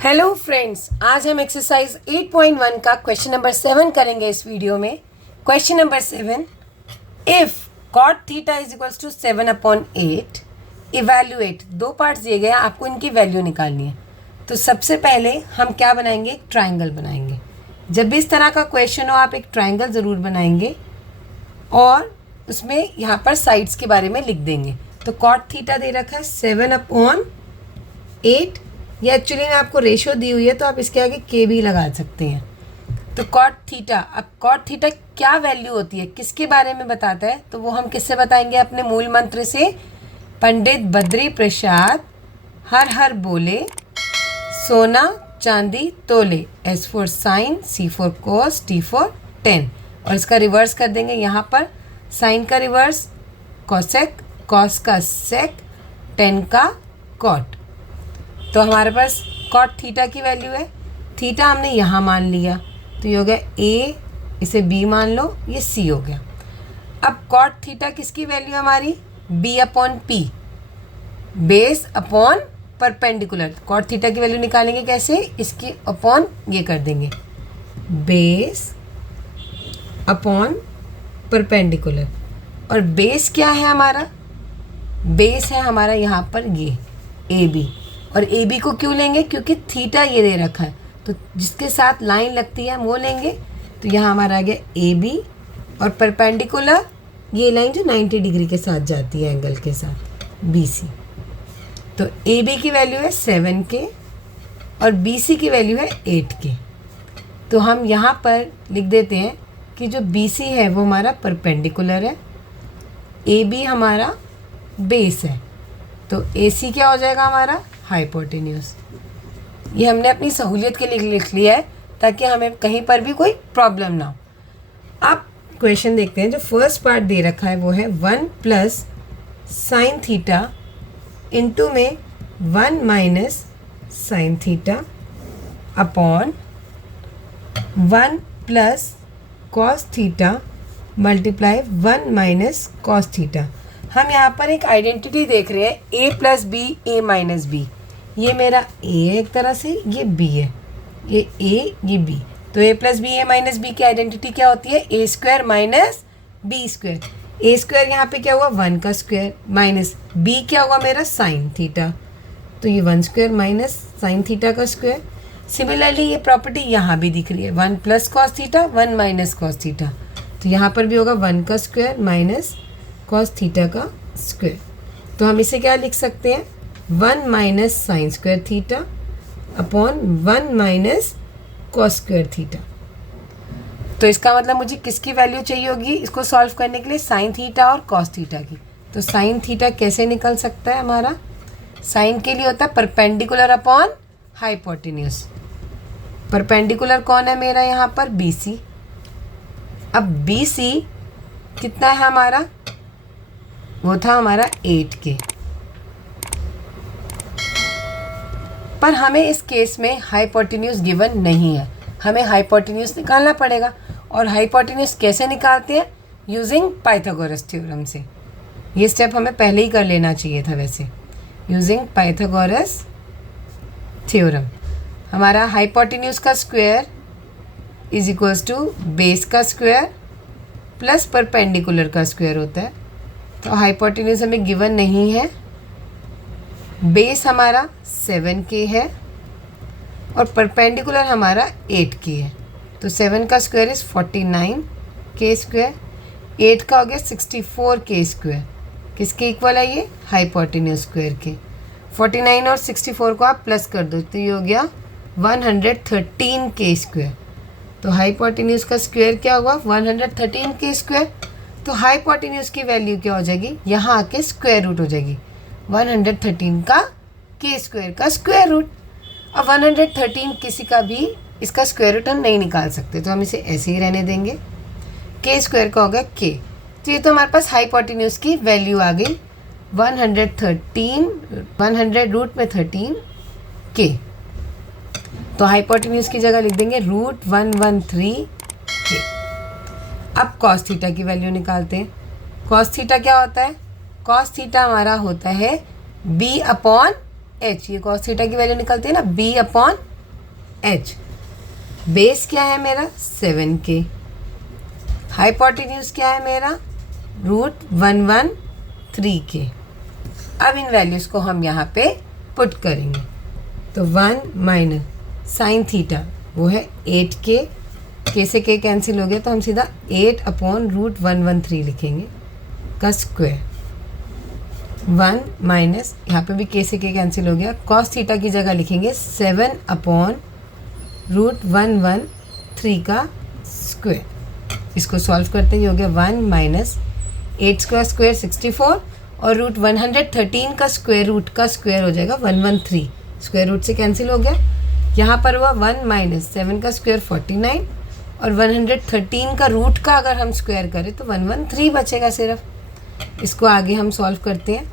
Hello friends, आज हम exercise 8.1 का क्वेश्चन नंबर 7 करेंगे इस वीडियो में। Question number 7, if cot theta is equals to 7/8, evaluate. दो पार्ट्स दिए गए हैं, आपको इनकी वैल्यू निकालनी है। तो सबसे पहले हम क्या बनाएंगे, एक ट्राइंगल बनाएंगे। जब भी इस तरह का क्वेश्चन हो आप एक ट्राइंगल ज़रूर बनाएंगे और उसमें यहाँ पर साइड्स के बारे में लिख देंगे। तो cot थीटा दे रखा है 7/8। ये एक्चुअली में आपको रेशो दी हुई है तो आप इसके आगे के भी लगा सकते हैं। तो cot थीटा, अब cot थीटा क्या वैल्यू होती है, किसके बारे में बताता है, तो वो हम किससे बताएंगे, अपने मूल मंत्र से। पंडित बद्री प्रसाद हर हर बोले, सोना चांदी तोले। S for sine, C for cos, T for tan. और इसका रिवर्स कर देंगे यहाँ पर। साइन का रिवर्स कोसेक, कॉस का सेक, टेन का कॉट। तो हमारे पास cot थीटा की वैल्यू है। थीटा हमने यहाँ मान लिया तो ये हो गया A, इसे B मान लो, ये C हो गया। अब cot थीटा किसकी वैल्यू है हमारी, B/P, base upon perpendicular. cot theta की वैल्यू निकालेंगे कैसे, इसकी अपॉन ये कर देंगे, बेस अपॉन परपेंडिकुलर। और बेस क्या है हमारा, बेस है हमारा यहाँ पर ये AB। और ए बी को क्यों लेंगे, क्योंकि थीटा ये दे रखा है तो जिसके साथ लाइन लगती है हम वो लेंगे। तो यहाँ हमारा आ गया ए बी और परपेंडिकुलर ये लाइन जो 90 डिग्री के साथ जाती है एंगल के साथ, बी सी। तो ए बी की वैल्यू है 7 के और बी सी की वैल्यू है 8 के। तो हम यहाँ पर लिख देते हैं कि जो बी सी है वो हमारा परपेंडिकुलर है, ए बी हमारा बेस है। तो ए सी क्या हो जाएगा हमारा, हाइपोटेन्यूज। ये हमने अपनी सहूलियत के लिए लिख लिया है ताकि हमें कहीं पर भी कोई प्रॉब्लम ना हो। अब क्वेश्चन देखते हैं। जो फर्स्ट पार्ट दे रखा है वो है 1 प्लस साइन थीटा इंटू में 1 minus sine theta upon 1 plus cos theta multiply 1 minus cos theta. हम यहाँ पर एक आइडेंटिटी देख रहे हैं, a plus b, a minus b. ये मेरा a है एक तरह से, ये b है, ये a ये b। तो a plus b, a minus b की आइडेंटिटी क्या होती है, a square minus b square. a square यहाँ पे क्या हुआ, 1 का स्क्वायर, माइनस b क्या हुआ मेरा साइन थीटा, तो ये 1 स्क्वायर माइनस साइन थीटा का स्क्वायर। सिमिलरली ये प्रॉपर्टी यहाँ भी दिख रही है, 1 plus cos theta 1 minus cos theta. तो यहाँ पर भी होगा 1 का स्क्वायर माइनस कॉस थीटा का स्क्वायर। तो हम इसे क्या लिख सकते हैं, 1 minus sine square theta upon 1 minus cos square theta. तो इसका मतलब मुझे किसकी वैल्यू चाहिए होगी इसको सॉल्व करने के लिए, साइन थीटा और कॉस थीटा की। तो साइन थीटा कैसे निकल सकता है हमारा, साइन के लिए होता है परपेंडिकुलर अपॉन हाइपोटेन्यूज। परपेंडिकुलर कौन है मेरा यहाँ पर, बी सी। अब बी सी कितना है हमारा, वो था हमारा 8 के। पर हमें इस केस में हाइपोटेन्यूज गिवन नहीं है, हमें हाइपोटेन्यूज निकालना पड़ेगा। और हाइपोटेन्यूज कैसे निकालते हैं, यूजिंग पाइथागोरस थ्योरम से। ये स्टेप हमें पहले ही कर लेना चाहिए था वैसे। यूजिंग पाइथागोरस थ्योरम हमारा हाइपोटेन्यूज का square is equals to base का स्क्वायर प्लस परपेंडिकुलर का स्क्वायर होता है। तो हाइपोटेन्यूज हमें गिवन नहीं है। बेस हमारा 7 के है और परपेंडिकुलर हमारा 8 के है। तो 7 का स्क्वायर इज़ 49 के स्क्वायर, 8 का हो गया 64 के स्क्वायर। किसके इक्वल है ये, हाइपोटेन्यूज स्क्वायर के। 49 और 64 को आप प्लस कर दो तो ये हो गया 113 के स्क्वायर। तो हाइपोटेन्यूज का स्क्वायर क्या हुआ, 113 के स्क्वायर। तो हाइपोटेन्यूज की वैल्यू क्या हो जाएगी, यहाँ आके स्क्वायर रूट हो जाएगी 113 का के स्क्वायर का स्क्वायर रूट। अब 113 किसी का भी इसका स्क्वायर रूट हम नहीं निकाल सकते तो हम इसे ऐसे ही रहने देंगे, के स्क्वायर का होगा के। तो ये तो हमारे पास हाइपोटेन्यूज की वैल्यू आ गई 113, 100 रूट में 13 के। तो हाइपोटेन्यूज की जगह लिख देंगे रूट 113 के। अब कॉस थीटा की वैल्यू निकालते हैं। कॉस थीटा क्या होता है, कॉस थीटा हमारा होता है b/h। ये कॉस थीटा की वैल्यू निकलती है ना, b/h। एच। बेस क्या है मेरा 7k, हाइपोटेन्यूज क्या है मेरा √113k। अब इन वैल्यूज़ को हम यहाँ पे पुट करेंगे तो 1 माइनस साइन थीटा वो है 8k, k से k कैंसिल हो गया तो हम सीधा 8/√113 लिखेंगे का स्क्वायर। 1 माइनस यहाँ पे भी k से k कैंसिल हो गया, कॉस थीटा की जगह लिखेंगे 7/√113 का स्क्वायर। इसको सॉल्व करते ही हो गया 1 माइनस 8 स्क्वायर 64 और √113 का स्क्वायर रूट का स्क्वायर हो जाएगा 113, स्क्वायर रूट से कैंसिल हो गया। यहाँ पर हुआ 1 माइनस 7 का स्क्वायर 49 और 113 का रूट का अगर हम स्क्वायर करें तो 113 बचेगा सिर्फ। इसको आगे हम सॉल्व करते हैं।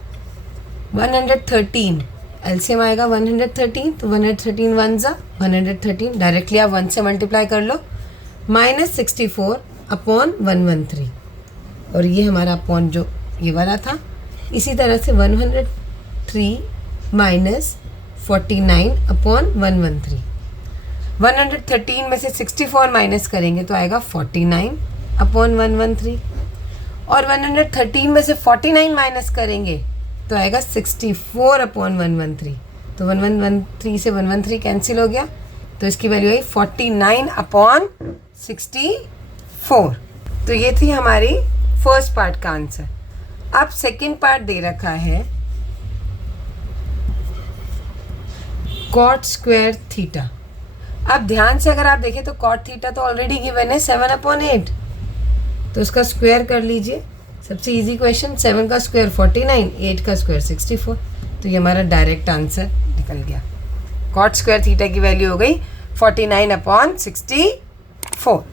113 एलसीएम आएगा 113, तो 113 1 ज़ा 113, डायरेक्टली आप 1 से मल्टीप्लाई कर लो, -64/113 और ये हमारा अपॉन जो ये वाला था। इसी तरह से 103 माइनस 49/113, 113 में से 64 माइनस करेंगे तो आएगा 49/113 और 113 में से 49 माइनस करेंगे तो आएगा 64/113। तो 113 से 113 कैंसिल हो गया तो इसकी वैल्यू आई 49/64। तो ये थी हमारी फर्स्ट पार्ट का आंसर। अब सेकंड पार्ट दे रखा है कॉट स्क्वायर थीटा। अब ध्यान से अगर आप देखें तो कॉट थीटा तो ऑलरेडी गिवन है 7/8, तो उसका स्क्वायर कर लीजिए। सबसे इजी क्वेश्चन, 7 का स्क्वायर 49, 8 का स्क्वायर 64, तो ये हमारा डायरेक्ट आंसर निकल गया। कॉट स्क्वायर थीटा की वैल्यू हो गई 49/64।